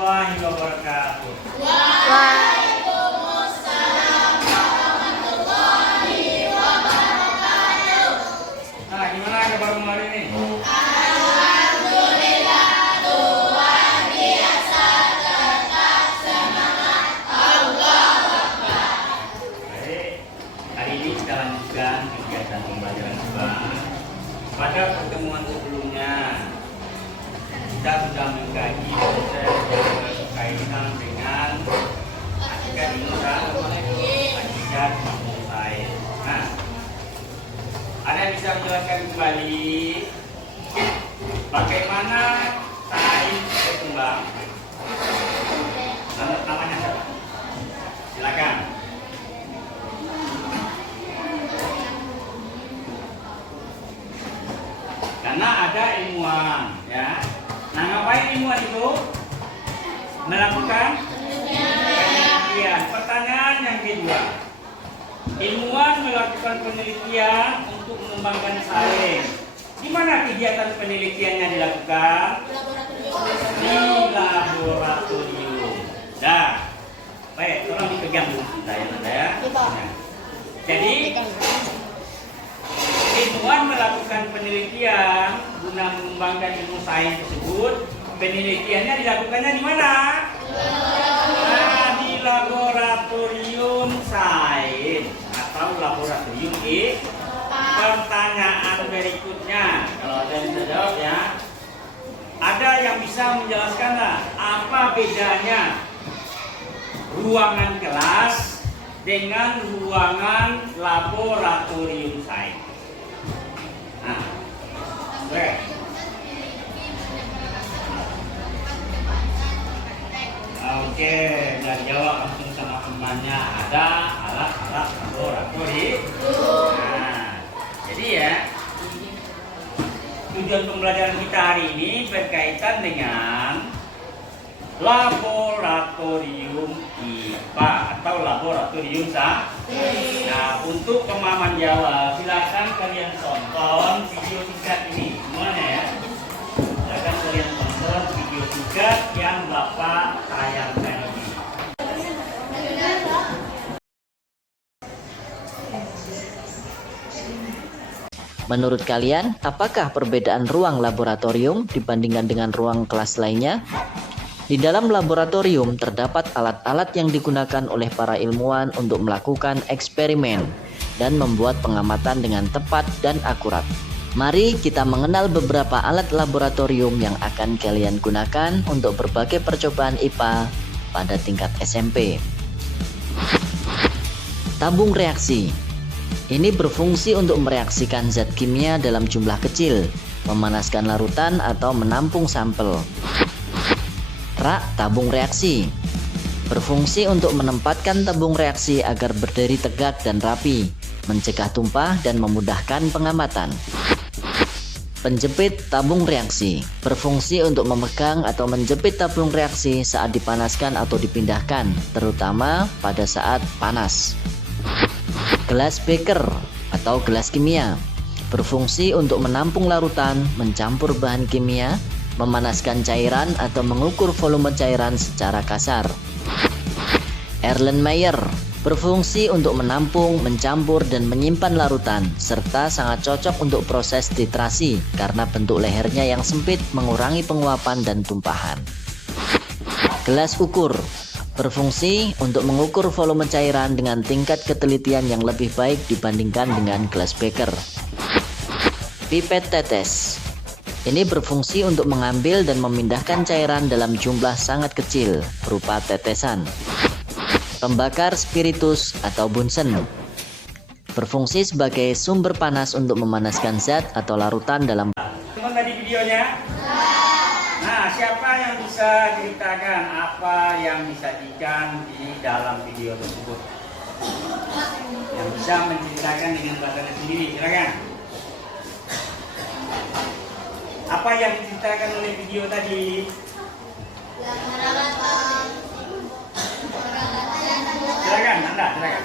warahmatullahi wabarakatuh. Waalaikumsalam warahmatullahi wabarakatuh. Nah, gimana kabar hari ini? Alhamdulillah, luar biasa, tetap semangat. Allahu Akbar. Baik, hari ini kita lanjutkan kegiatan pembelajaran agama. Pada pertemuan sebelumnya kita sudah mengkaji konsep yang berkaitan dengan hakikat insan, hakikat manusia. Nah, ada yang bisa menjelaskan kembali bagaimana sains berkembang? Namanya siapa? Silakan. Karena ada ilmuwan, ya. Nah, ngapain ilmuwan itu? Melakukan penelitian. Pertanyaan yang kedua, ilmuwan melakukan penelitian untuk mengembangkan sains. Di mana kegiatan penelitiannya dilakukan? Di laboratorium. Dah. Baik, tolong dipegang dulu ya. Jadi ilmuwan melakukan penelitian guna mengembangkan ilmu sains tersebut. Penelitiannya dilakukannya di mana? Nah, di laboratorium sains atau laboratorium I. Pertanyaan berikutnya, kalau ada yang bisa jawab ya. Ada yang bisa menjelaskan apa bedanya ruangan kelas dengan ruangan laboratorium sains? Nah, boleh. Oke, dan jawab langsung sama temannya. Ada alat-alat laboratorium. Nah, jadi ya, tujuan pembelajaran kita hari ini berkaitan dengan laboratorium IPA atau laboratorium sains. Nah, untuk pemahaman Jawa, silakan kalian tonton video singkat ini semuanya ya. Silakan kalian tonton video singkat yang Bapak tayangkan ini. Menurut kalian, apakah perbedaan ruang laboratorium dibandingkan dengan ruang kelas lainnya? Di dalam laboratorium terdapat alat-alat yang digunakan oleh para ilmuwan untuk melakukan eksperimen dan membuat pengamatan dengan tepat dan akurat. Mari kita mengenal beberapa alat laboratorium yang akan kalian gunakan untuk berbagai percobaan IPA pada tingkat SMP. Tabung reaksi. Ini berfungsi untuk mereaksikan zat kimia dalam jumlah kecil, memanaskan larutan atau menampung sampel. Rak tabung reaksi berfungsi untuk menempatkan tabung reaksi agar berdiri tegak dan rapi, mencegah tumpah dan memudahkan pengamatan. Penjepit tabung reaksi berfungsi untuk memegang atau menjepit tabung reaksi saat dipanaskan atau dipindahkan, terutama pada saat panas. Gelas beker atau gelas kimia berfungsi untuk menampung larutan, mencampur bahan kimia, memanaskan cairan atau mengukur volume cairan secara kasar. Erlenmeyer berfungsi untuk menampung, mencampur, dan menyimpan larutan, serta sangat cocok untuk proses titrasi karena bentuk lehernya yang sempit mengurangi penguapan dan tumpahan. Gelas ukur berfungsi untuk mengukur volume cairan dengan tingkat ketelitian yang lebih baik dibandingkan dengan gelas beker. Pipet tetes ini berfungsi untuk mengambil dan memindahkan cairan dalam jumlah sangat kecil berupa tetesan. Pembakar spiritus atau bunsen berfungsi sebagai sumber panas untuk memanaskan zat atau larutan dalam. Teman tadi videonya? Nah, siapa yang bisa ceritakan apa yang disajikan di dalam video tersebut? Yang bisa menceritakan dengan bahasanya sendiri, silakan. Apa yang diceritakan oleh video tadi? Silakan, Anda, silakan.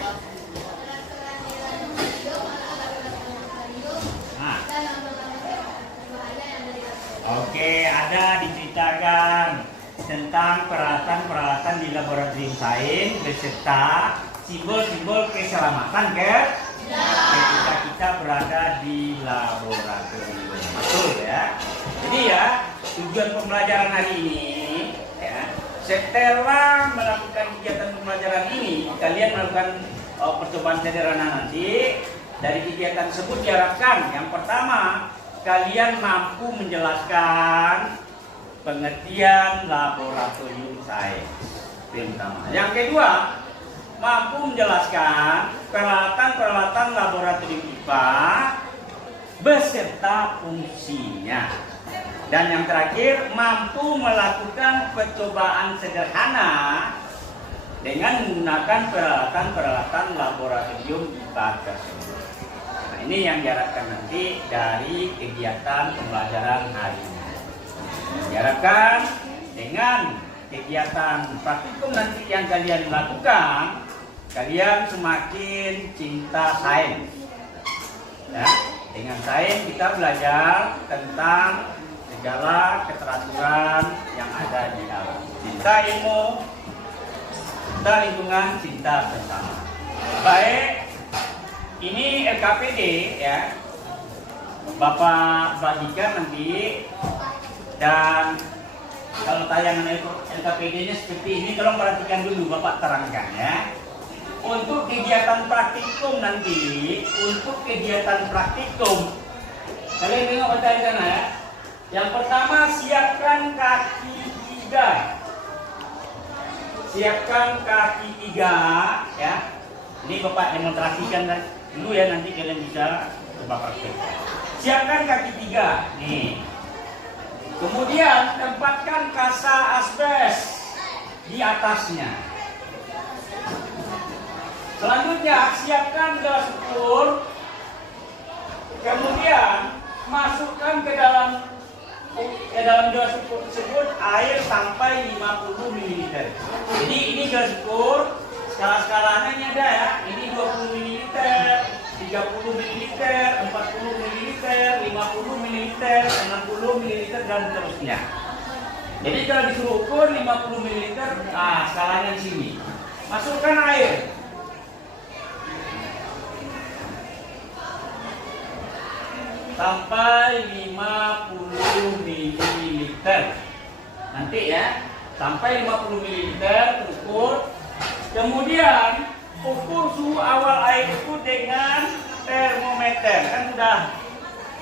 Nah. Oke, ada diceritakan tentang peralatan-peralatan di laboratorium sains beserta simbol-simbol keselamatan ketika kita berada di laboratorium. Betul ya. Jadi ya, tujuan pembelajaran hari ini ya, setelah melakukan kegiatan pembelajaran ini, kalian melakukan percobaan sederhana nanti. Dari kegiatan tersebut diharapkan yang pertama, kalian mampu menjelaskan pengertian laboratorium sains. Yang pertama. Yang kedua, mampu menjelaskan peralatan-peralatan laboratorium IPA beserta fungsinya. Dan yang terakhir, mampu melakukan percobaan sederhana dengan menggunakan peralatan-peralatan laboratorium IPA tersebut. Nah, ini yang diharapkan nanti dari kegiatan pembelajaran hari ini. Diharapkan dengan kegiatan praktikum nanti yang kalian lakukan, kalian semakin cinta sains. Ya, dengan sains kita belajar tentang segala keteraturan yang ada di alam. Cinta ilmu, cinta lingkungan, cinta bersama. Baik, ini LKPD ya. Bapak bagikan nanti, dan kalau tayangan LKPD-nya seperti ini, tolong perhatikan dulu, Bapak terangkan ya. Untuk kegiatan praktikum nanti, kalian tengok baca di sana ya. Yang pertama, siapkan kaki 3. Siapkan kaki 3 ya. Ini Bapak demonstrasikan dulu ya, nanti kalian bisa coba praktek. Siapkan kaki 3 nih. Kemudian tempatkan kasa asbes di atasnya. Selanjutnya siapkan gelas ukur. Kemudian masukkan ke dalam gelas ukur tersebut air sampai 50 ml. Jadi ini gelas ukur, skala-skalanya ini ada ya. Ini 20 ml, 30 ml, 40 ml, 50 ml, 60 ml dan seterusnya. Jadi kalau disuruh ukur 50 ml, skalanya di sini. Masukkan air. Sampai 50 ml. Nanti ya, sampai 50 ml ukur. Kemudian ukur suhu awal air itu dengan termometer. Kan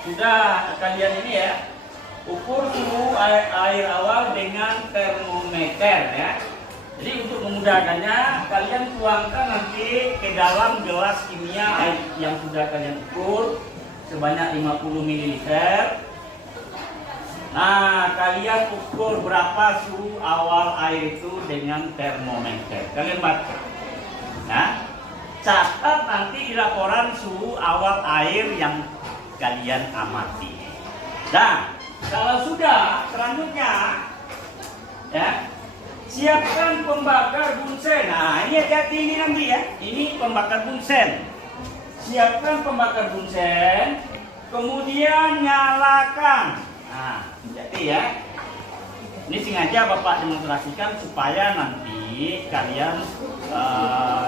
sudah kalian ini ya. Ukur suhu air awal dengan termometer ya. Jadi untuk memudahkannya, kalian tuangkan nanti ke dalam gelas kimia air yang sudah kalian ukur sebanyak 50 ml. Nah, kalian ukur berapa suhu awal air itu dengan termometer. Kalian baca. Nah, catat nanti di laporan suhu awal air yang kalian amati. Nah, kalau sudah, selanjutnya ya, siapkan pembakar bunsen. Nah, ini hati-hati ini nanti ya. Ini pembakar bunsen. Siapkan pembakar bunsen, kemudian nyalakan. Nah, jadi ya, ini sengaja Bapak demonstrasikan supaya nanti kalian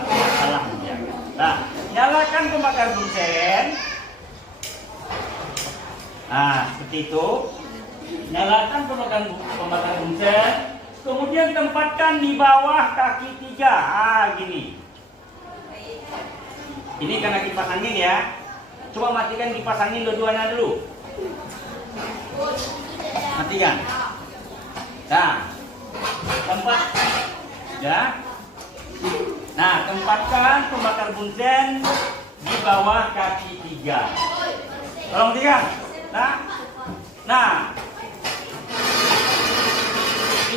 tidak salah menjaga. Nah, nyalakan pembakar bunsen. Nah, seperti itu. Nyalakan pembakar bunsen, kemudian tempatkan di bawah kaki 3. Gini. Ini karena kipas angin ya. Coba matikan kipas angin dua-duanya dulu. Matikan. Nah, tempatkan pembakar bunsen di bawah kaki 3. Tolong tiga. Nah,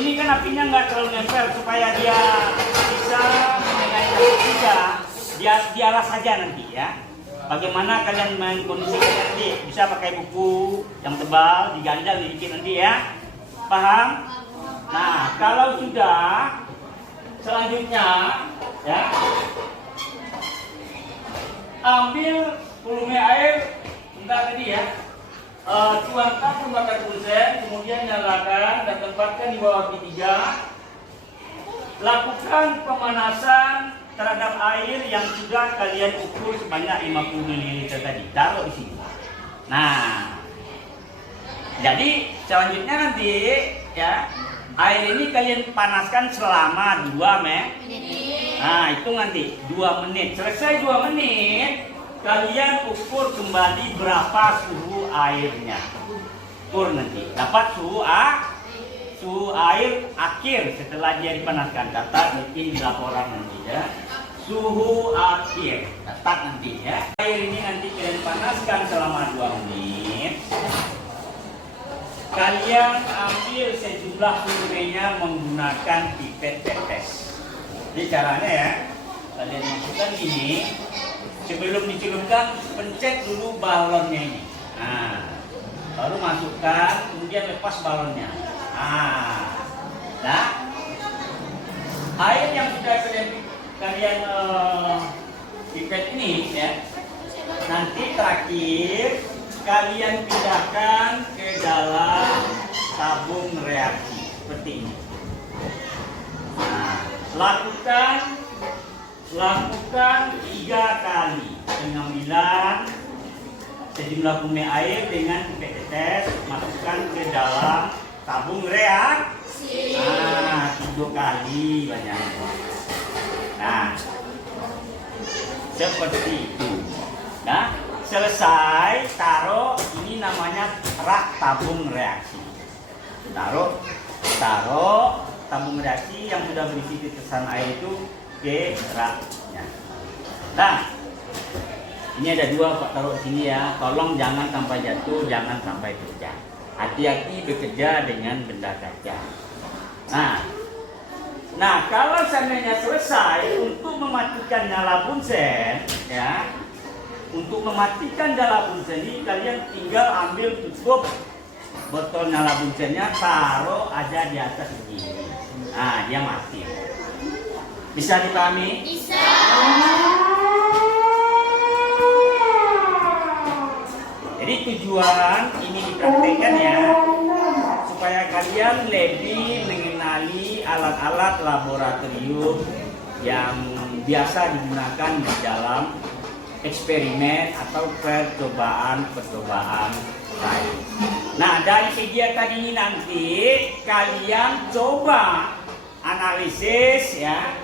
ini kan apinya nggak terlalu nempel supaya dia bisa mengenai kaki 3. Dialas saja nanti ya. Bagaimana kalian mengkondisikan nanti? Bisa pakai buku yang tebal, diganjal sedikit nanti ya. Paham? Nah, kalau sudah, selanjutnya ya, ambil volume air, bentar tadi ya. Tuangkan pembakar bunsen, kemudian nyalakan dan tempatkan di bawah kaki 3. lakukan pemanasan terhadap air yang sudah kalian ukur sebanyak 50 ml tadi. Taruh di sini. Nah, jadi selanjutnya nanti ya, air ini kalian panaskan selama 2 menit. Nah, itu nanti 2 menit. Selesai 2 menit, kalian ukur kembali berapa suhu airnya. Ukur nanti. Dapat suhu air akhir setelah dia dipanaskan. Catat ini di laporan nanti ya. Suhu akhir. Catat nanti ya. Air ini nanti kalian panaskan selama 2 menit. Kalian ambil sejumlah surveinya menggunakan pipet tetes. Jadi caranya ya, kalian masukkan ini. Sebelum dicelupkan, pencet dulu balonnya ini. Nah, baru masukkan, kemudian lepas balonnya. Nah, air yang sudah kalian pipet ini ya, nanti terakhir kalian pindahkan ke dalam tabung reaksi seperti ini. Nah, lakukan 3 kali pengambilan sejumlah bumi air dengan pipet tetes, masukkan ke dalam tabung reaksi. Nah, 3 kali banyaknya. Nah, seperti itu. Nah, selesai, taruh, ini namanya rak tabung reaksi. Taruh tabung reaksi yang sudah berisi tetesan air itu ke raknya. Nah, ini ada 2 Pak, taruh sini ya. Tolong jangan sampai jatuh, jangan sampai pecah. Hati-hati bekerja dengan benda kaca. Nah, kalau seandainya selesai, untuk mematikan nyala bunsen ya, untuk mematikan nyala bunsen ini kalian tinggal ambil tutup botol nyala bunsennya, taruh aja di atas begini. Nah, dia mati. Bisa dipahami? Bisa. Jadi tujuan ini dipraktekkan ya, supaya kalian lebih mengenali alat-alat laboratorium yang biasa digunakan di dalam eksperimen atau percobaan sains. Nah, dari kegiatan ini nanti kalian coba analisis ya,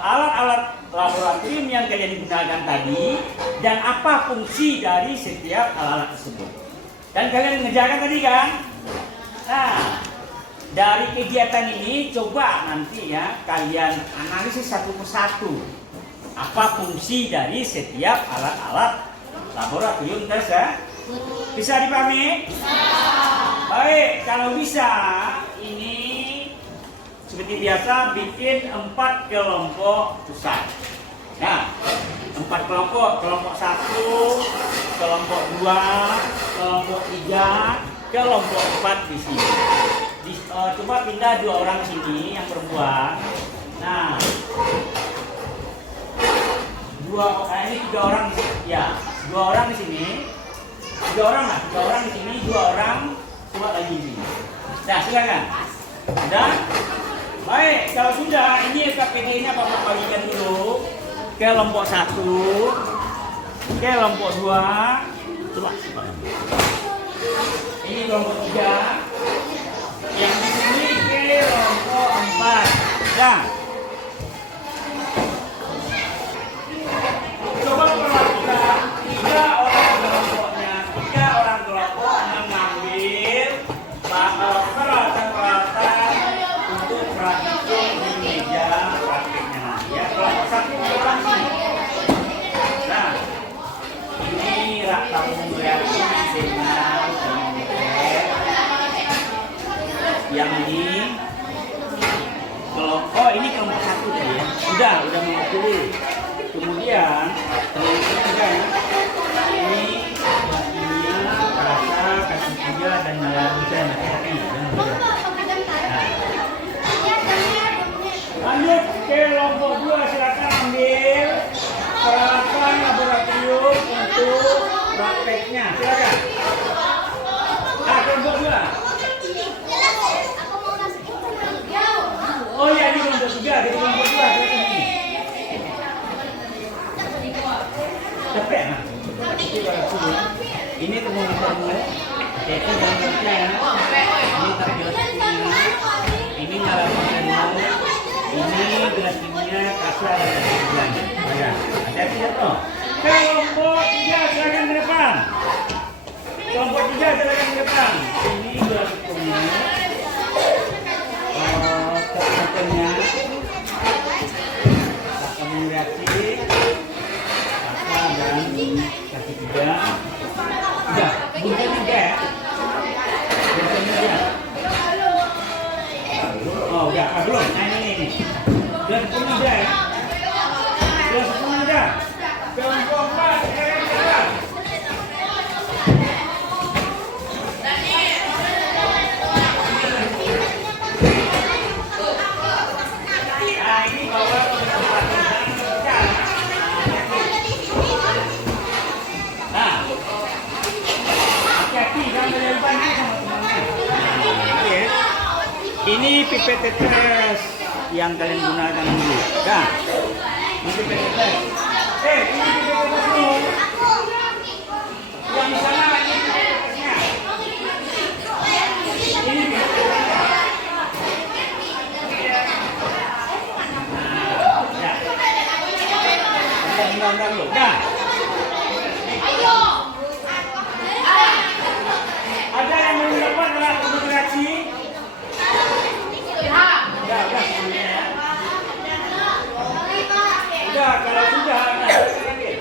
alat-alat laboratorium yang kalian gunakan tadi dan apa fungsi dari setiap alat tersebut. Dan kalian mengerjakan tadi kan? Nah, dari kegiatan ini coba nanti ya kalian analisis satu persatu apa fungsi dari setiap alat-alat laboratorium tersebut. Bisa dipahami? Bisa. Baik, kalau bisa ini seperti biasa bikin 4 kelompok besar. Nah, 4 kelompok, kelompok 1, kelompok 2, kelompok 3, kelompok 4 di sini. Coba pindah 2 orang sini yang perempuan. Nah, 2 ini 3 orang di sini. Ya, 2 orang di sini. 3 orang lah, 3 orang di sini, 2 orang coba lagi di sini. Nah, silakan. Sudah? Baik, kalau sudah, ini KPD-nya Bapak bagikan dulu. Kelompok 1, kelompok 2, coba. Ini kelompok 3, yang di sini kelompok 4. Nah, coba perhatikan 3 orang kelompoknya, 3 orang kelompok mengambil peralatan-peralatan untuk praktik di meja praktiknya nanti ya. Kelompok 1 orang sini. Nah, ini rak tabung reaksi dengan termometer. Yang ini ini kelompok 1 tadi ya. Udah mengikuti. Kemudian termometer 3 ya. Ini rasa kasih 3 dan nyala bunsen. Lanjut ke kelompok 2, silakan ambil peralatan laboratorium untuk prakteknya. Silakan. Kelompok 2. Oh Ini termometer dulu. Itu gambarnya ya. Ini tabel suhunya. Ini nyala penuh. Ini gelas minumnya kasar dan sekian. Ya, hati-hati ya toh. Kelompok 3 silakan ke depan. Kelompok 3 silakan ke depan. Ini gelas minumnya. Termometernya. Akan reaksi. Kasar dan kaki 3. Ya, bukan 3 ya. Bukan 3. Oh, ya, belum. Nah, ini. Gelas minum ya. Gelas minum ya. Kelompok 4, silakan jalan. Nah, ini bawa ke tempat yang jalan. Nah, hati-hati jangan berlebihan sama temannya. Oke. Ini pipet tetes yang kalian gunakan dulu. Nah, ini pipet tetes. Ini pipet tetes dulu. Yang di sana ini pipet tetesnya. Ini pipet tetes. Nah, dulu. Nah. Ada yang mau dapat untuk reaksi? Udah semuanya ya. Udah, kalau sudah, nah, lagi.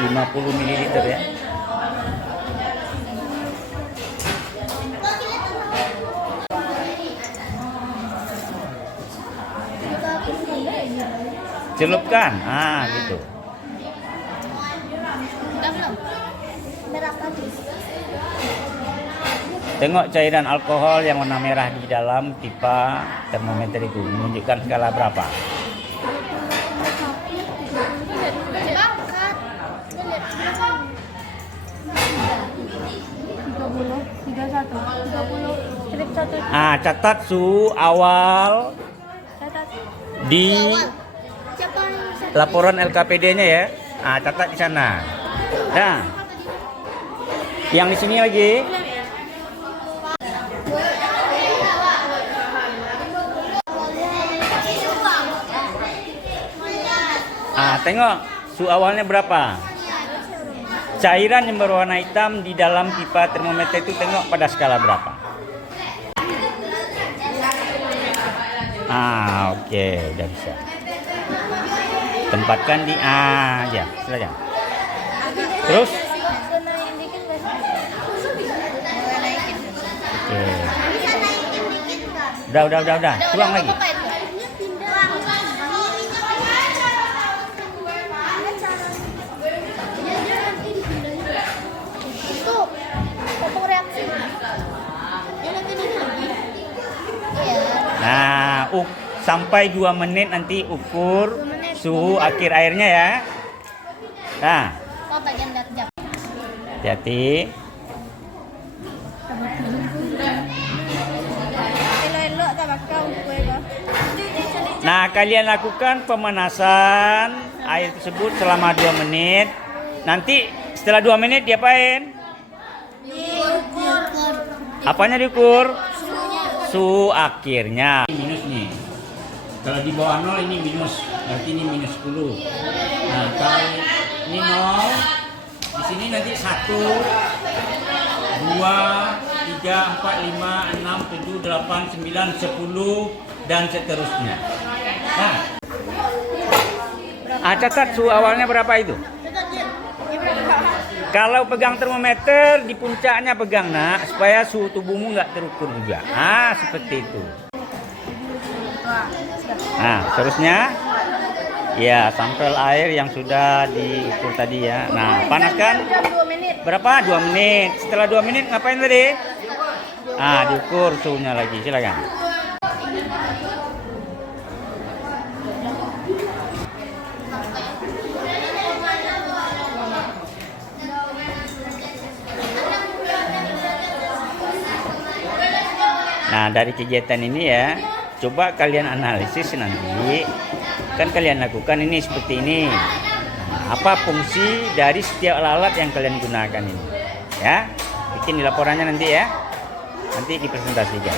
(50 ml ya. Celupkan, gitu. Tengok cairan alkohol yang warna merah di dalam pipa termometer itu menunjukkan skala berapa. Catat suhu awal di laporan LKPD-nya ya. Catat di sana. Nah, yang di sini lagi. Tengok suhu awalnya berapa. Cairan yang berwarna hitam di dalam pipa termometer itu tengok pada skala berapa. Oke, udah bisa. Tempatkan di ya, silakan. Terus? Oke. Udah. Tuang lagi. Nah, sampai 2 menit nanti ukur suhu akhir airnya ya. Nah, hati-hati. Nah, kalian lakukan pemanasan air tersebut selama 2 menit. Nanti setelah 2 menit diapain? Apanya diukur? Suhu akhirnya. Minus nih. Kalau di bawah 0 ini minus, berarti ini minus 10. Nah, kalau ini 0, di sini nanti 1, 2, 3, 4, 5, 6, 7, 8, 9, 10 dan seterusnya. Nah, catat suhu awalnya berapa itu? Kalau pegang termometer di puncaknya pegang nak, supaya suhu tubuhmu nggak terukur juga. Seperti itu. Nah, seterusnya, ya sampel air yang sudah diukur tadi ya. Nah, panaskan. Berapa? 2 menit. Setelah 2 menit ngapain tadi? Diukur suhunya lagi. Silakan. Nah, dari kegiatan ini ya, coba kalian analisis nanti. Kan kalian lakukan ini seperti ini. Nah, apa fungsi dari setiap alat yang kalian gunakan ini? Ya, bikin di laporannya nanti ya. Nanti dipresentasikan.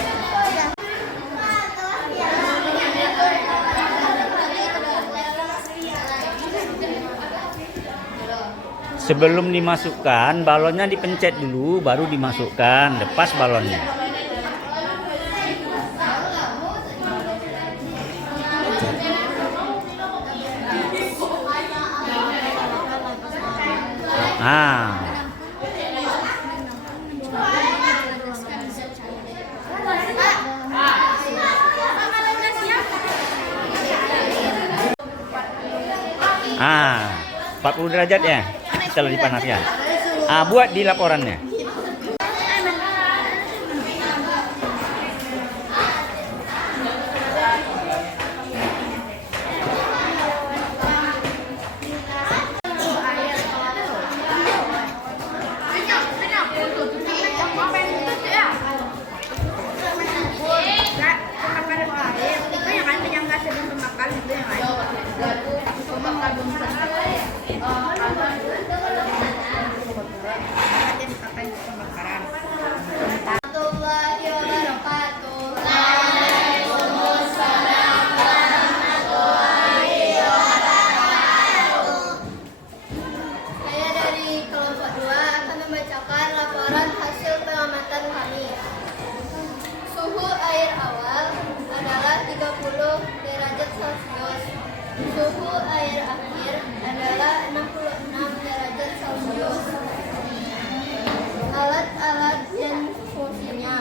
Sebelum dimasukkan, balonnya dipencet dulu, baru dimasukkan. Lepas balonnya. Nah, ah, 40 derajat ya setelah dipanaskan. Buat di laporannya. Saya dari kelompok 2 akan membacakan laporan hasil pengamatan kami. Suhu air awal adalah 30 derajat Celcius. Suhu air akhir adalah 66 derajat Celcius. Alat-alat dan fungsinya.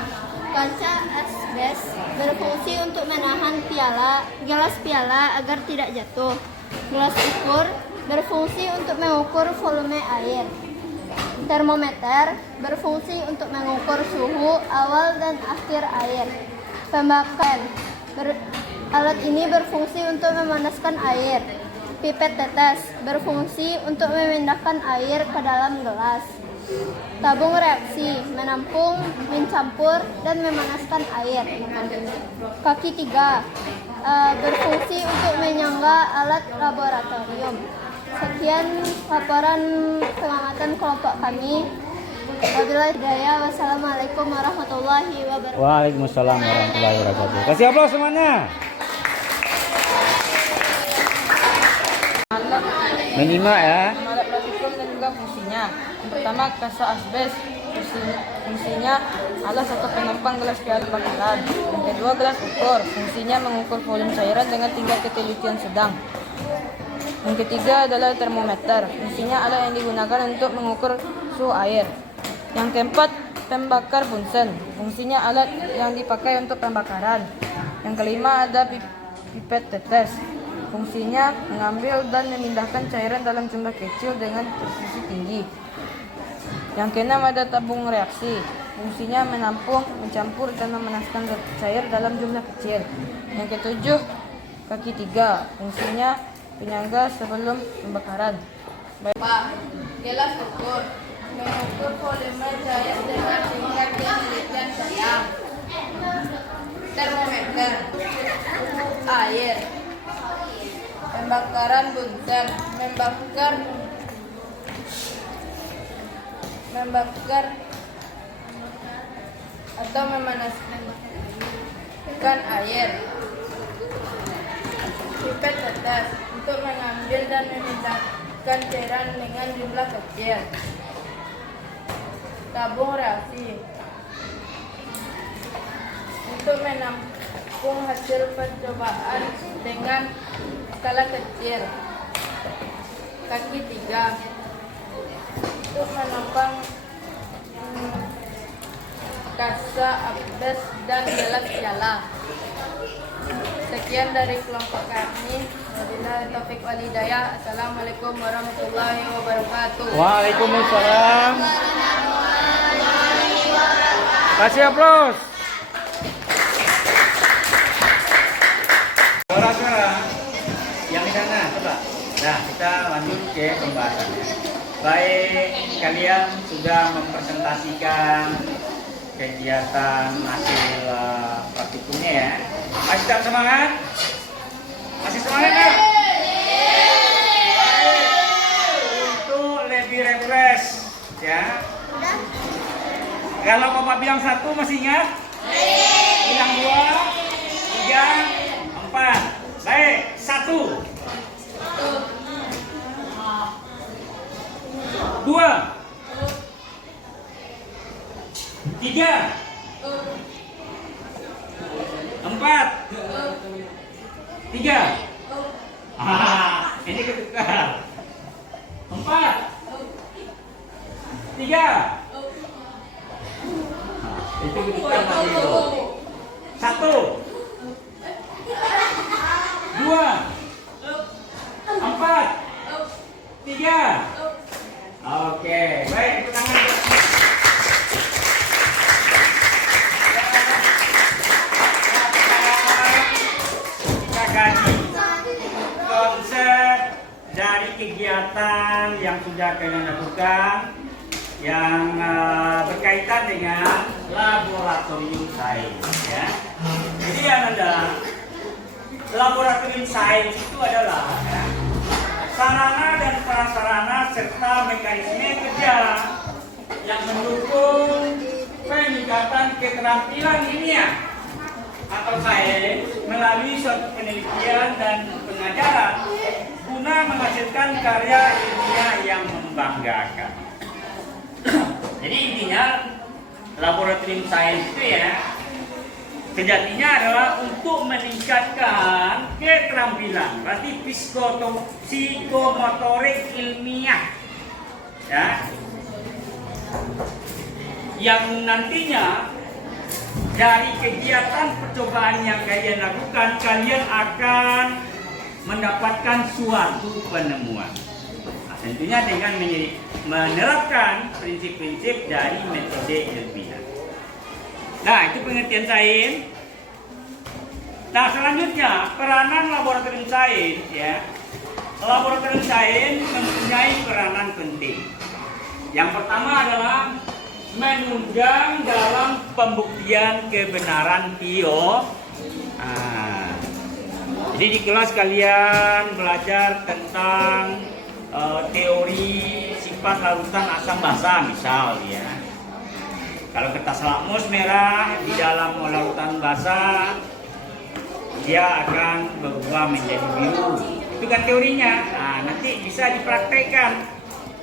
Kaca asbes berfungsi untuk menahan gelas piala agar tidak jatuh. Gelas ukur berfungsi untuk mengukur volume air. Termometer berfungsi untuk mengukur suhu awal dan akhir air. Pembakar alat ini berfungsi untuk memanaskan air. Pipet tetes berfungsi untuk memindahkan air ke dalam gelas. Tabung reaksi menampung, mencampur, dan memanaskan air. Kaki 3 berfungsi untuk menyangga alat laboratorium. Sekian laporan pengamatan kelompok kami. Wabillahi hidayah. Wassalamualaikum warahmatullahi wabarakatuh. Waalaikumsalam warahmatullahi wabarakatuh. Kasih aplaus semuanya. Menyimak ya. Alat praktikum dan juga fungsinya. Yang pertama, kasa asbes. Fungsinya adalah satu penampang gelas piala bakaran. Yang kedua, gelas ukur. Fungsinya mengukur volume cairan dengan tingkat ketelitian sedang. Yang ketiga adalah termometer. Fungsinya adalah yang digunakan untuk mengukur suhu air. Yang keempat, pembakar bunsen. Fungsinya alat yang dipakai untuk pembakaran. Yang kelima ada pipet tetes. Fungsinya mengambil dan memindahkan cairan dalam jumlah kecil dengan presisi tinggi. Yang keenam ada tabung reaksi. Fungsinya menampung, mencampur, dan memanaskan cair dalam jumlah kecil. Yang ketujuh, kaki 3. Fungsinya penyangga sebelum pembakaran. Gelas ukur mengukur volume cair dengan tingkat ketelitian sedang. Termometer air. Pembakaran bunsen membakar atau memanaskan air. Pipet tetes untuk mengambil dan memindahkan cairan dengan jumlah kecil. Tabung reaksi untuk menampung hasil percobaan dengan skala kecil. Kaki 3 untuk menampung kasa asbes dan gelas piala. Sekian dari kelompok kami. Wabillahi taufiq wal hidayah. Assalamualaikum warahmatullahi wabarakatuh. Waalaikumsalam. Kasih aplaus. Suara-suara yang di sana, coba. Nah, kita lanjut ke pembahasannya. Baik, kalian sudah mempresentasikan kegiatan hasil praktikumnya ya. Masih tetap semangat? Masih semangat nggak? Untuk lebih refresh ya. Kalau Bapak bilang 1 masih ingat? Bilang 2, 3, 4. Baik, 1, 2, 3, 4, 3. Ini ketukar. 4, 3. Itu ketukar tadi itu. 1, 2, 4, 3. Oke, baik, tepuk tangan. Kita kaji konsep dari kegiatan yang sudah kalian lakukan yang berkaitan dengan laboratorium sains ya. Jadi Anda, laboratorium sains itu adalah ya, sarana dan prasarana serta mekanisme kerja yang mendukung peningkatan keterampilan ilmiah atau sains melalui suatu penelitian dan pengajaran guna menghasilkan karya ilmiah yang membanggakan. Jadi intinya laboratorium sains itu ya sejatinya adalah untuk meningkatkan keterampilan, berarti psikomotorik ilmiah ya, yang nantinya dari kegiatan percobaan yang kalian lakukan, kalian akan mendapatkan suatu penemuan. Nah, tentunya dengan menerapkan prinsip-prinsip dari metode ilmiah. Nah, itu pengertian sains. Nah, selanjutnya peranan laboratorium sains ya. Laboratorium sains mempunyai peranan penting. Yang pertama adalah menunjang dalam pembuktian kebenaran jadi di kelas kalian belajar tentang teori sifat larutan asam basa misal ya. Kalau kertas lakmus merah di dalam larutan basa dia akan berubah menjadi biru. Itu kan teorinya. Nah, nanti bisa dipraktekkan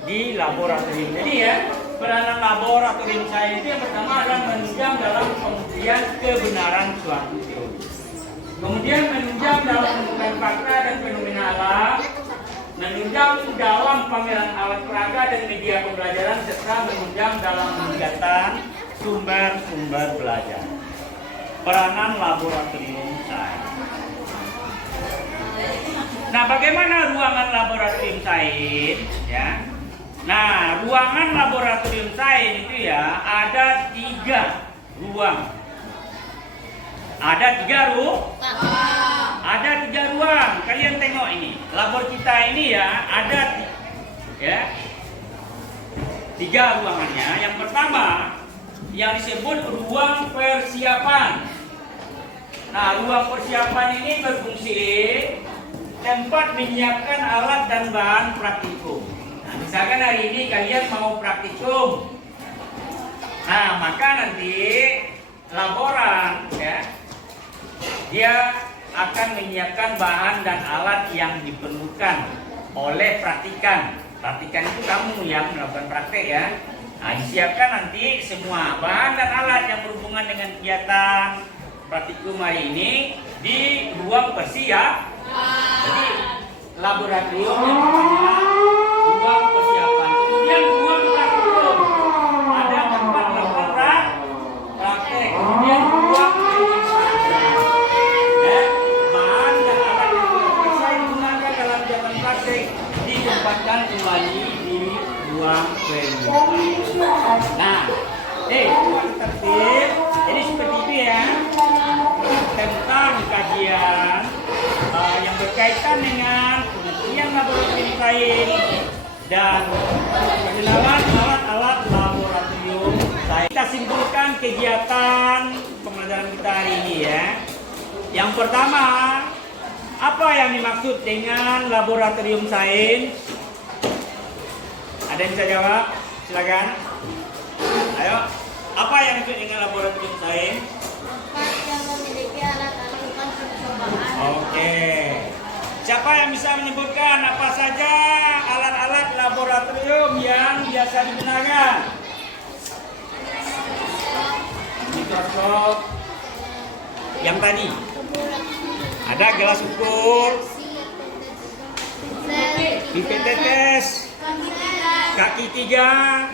di laboratorium. Jadi ya, peranan laboratorium sains itu yang pertama adalah menunjang dalam pembuktian kebenaran suatu teori. Kemudian menunjang dalam menemukan fakta dan fenomena alam, menunjang dalam pameran alat peraga dan media pembelajaran, serta menunjang dalam kegiatan sumber-sumber belajar. Peranan laboratorium sains. Nah, bagaimana ruangan laboratorium sains? Ya. Nah, ruangan laboratorium sains itu ya ada 3 ruang. Ada 3 Ada 3 ruang. Kalian tengok ini. Labor kita ini ya ada 3 ruangannya. Yang pertama yang disebut ruang persiapan. Nah, ruang persiapan ini berfungsi tempat menyiapkan alat dan bahan praktikum. Nah, misalkan hari ini kalian mau praktikum. Nah, maka nanti laboran ya, dia akan menyiapkan bahan dan alat yang diperlukan oleh praktikan. Praktikan itu kamu yang melakukan praktek ya. Nah, disiapkan nanti semua bahan dan alat yang berhubungan dengan kegiatan praktikum hari ini di ruang persiapan. Jadi laboratorium yang pertama ruang persiapan. Kemudian ruang praktikum. Ada tempat melakukan praktek. Kemudian ruang penyimpanan. Bahan dan alat yang bisa digunakan dalam zaman praktek ditempatkan kembali di ruang penyimpanan. Nah, ruang tertib. Jadi seperti itu ya. Tentang kajian yang berkaitan dengan pengertian laboratorium sains dan pengenalan alat-alat laboratorium sains. Kita simpulkan kegiatan Yang pertama, apa yang dimaksud dengan laboratorium sains? Ada yang bisa jawab? Silakan. Ayo, apa yang dimaksud dengan laboratorium sains? Tempat yang memiliki alat-alat untuk percobaan. Oke. Siapa yang bisa menyebutkan apa saja alat-alat laboratorium yang biasa digunakan? Mikroskop. Yang tadi. Ada gelas ukur, pipet tetes, kaki 3.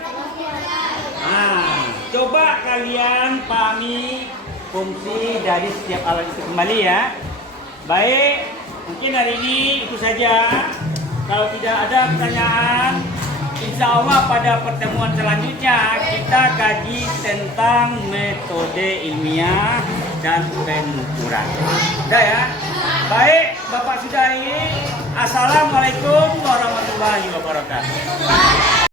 Nah, coba kalian pahami fungsi dari setiap alat itu kembali ya. Baik, mungkin hari ini itu saja. Kalau tidak ada pertanyaan, insya Allah pada pertemuan selanjutnya kita kaji tentang metode ilmiah dan pengukuran. Udah ya? Baik, Bapak Sudahi. Assalamualaikum warahmatullahi wabarakatuh.